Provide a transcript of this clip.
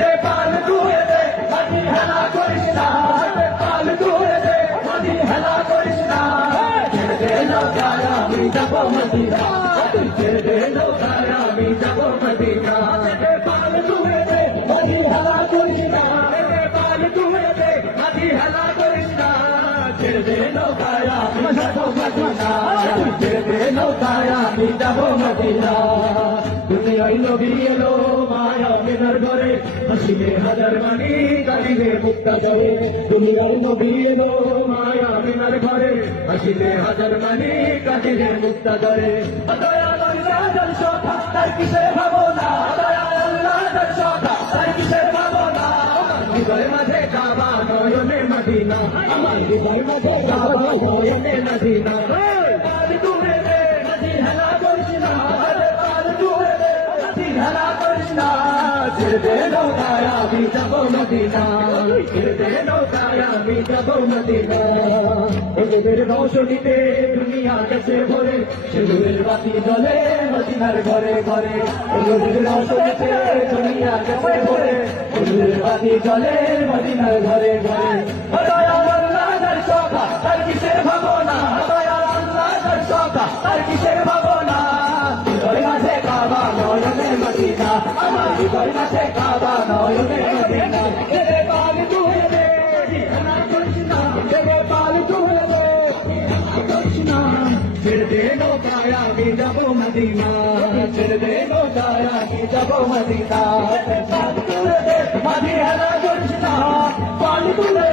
দে পাল তুলে দে মাটি হেলা করিস না পাল তুলে দে মাটি হেলা করিস না ছেড়ে দে নৌকায় আমি যাব মদিনা ছেড়ে দে নৌকায় আমি যাব মদিনা দে পাল তুলে দে মাটি হেলা করিস না পাল তুলে দে মাটি হেলা করিস না ছেড়ে দে নৌকায় আমি যাব মদিনা ছেড়ে দে নৌকায় আমি যাব মদিনা দুনিয়ায় নবী এলো মায়া মেনার ঘরে হাসিলে হাজার মানি কালিলে মুক্তা যাবে দুনিয়ায় নবী এলো মায়া মেনার ঘরে হাসিলে হাজার মানি কালিলে মুক্তা যাবে দয়াল আল্লাহ দল সখা তার কিসের ভাবনা দয়াল আল্লাহ দল সখা তার কিসের ভাবনা হৃদয় মাঝে কাবা নয়নে মদিনা আমার হৃদয় মাঝে কাবা নয়নে মদিনা পাল তুলে দে নদী হেলা করিস না পাল তুলে দে নদী হেলা করিস না ছেড়ে দে নৌকায় আমি যাব মদিনা ছেড়ে দে নৌকায় আমি যাব মদিনা ওদের রৌশনীতে দুনিয়া গেছে ভরে সেগুলোর বাতি জ্বলে মদিনার ঘরে ঘরে ওদের রৌশনীতে দুনিয়া গেছে ভরে সেগুলোর বাতি জ্বলে মদিনার ঘরে ঘরে দয়াল আল্লাহ দর সখা তার কিসের ভাবনা দয়াল আল্লাহ দর সখা তার কিসের ভাবনা হৃদয় মাঝে কাবা নয়নে মদিনা আমার হৃদয় মাঝে কাবা নয়নে মদিনা ছেড়ে পাল তুলে দে হেলা করিস না ছেড়ে পাল তুলে দে করিস না ছেড়ে দে নৌকায় আমি যাব মদিনা ছেড়ে দে নৌকায় আমি যাব মদিনা পাল তুলে দে মাঝি হেলা করিস না পাল তুলে